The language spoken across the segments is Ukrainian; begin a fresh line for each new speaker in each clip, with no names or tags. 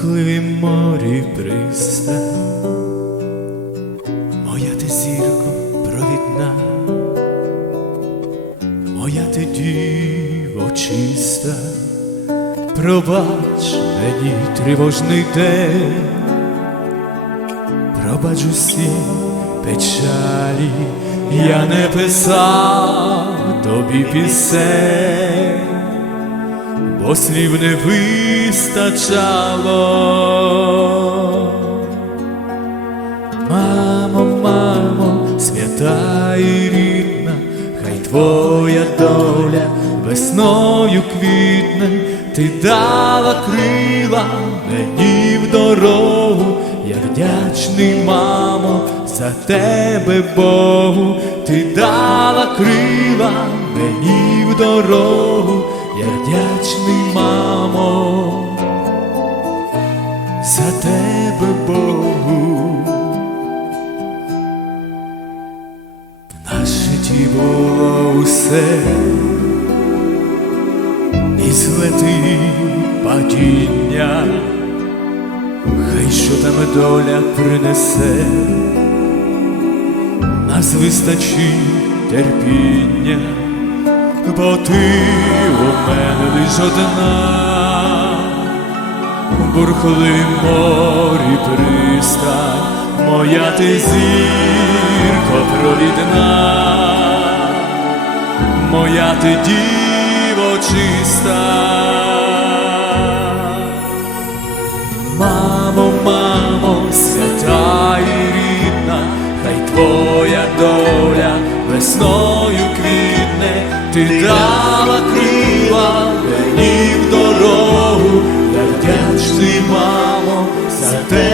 бурхливім морі пристань, моя ти зірко провідна, моя ти діво чиста, пробач мені тривожний день, пробач усі печалі, я не писав тобі пісень бо слів не вистачало. Мамо, мамо, свята і рідна, хай твоя доля весною квітне, ти дала крила мені в дорогу, я вдячний, мамо, за тебе Богу, ти дала крила мені в дорогу, я вдячний, мамо, за тебе Богу. В житті усе. І злети падіння, хай що там доля принесе, нас вистачить терпіння, бо ти у мене лиш одна, в бурхливім морі пристань, моя ти зірко провідна, моя ти діво чиста. Мамо, мамо, свята і рідна, хай твоя доля весною квітне, ти дала крила мені в дорогу, я вдячний, мамо, за тебе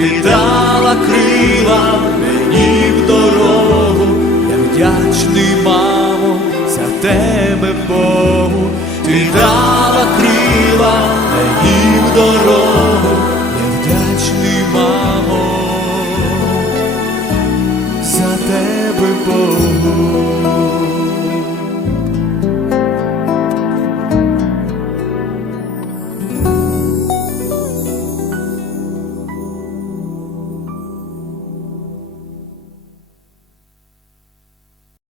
ти дала крила мені в дорогу, я вдячний, мамо, за тебе Богу, ти дала крила мені в дорогу.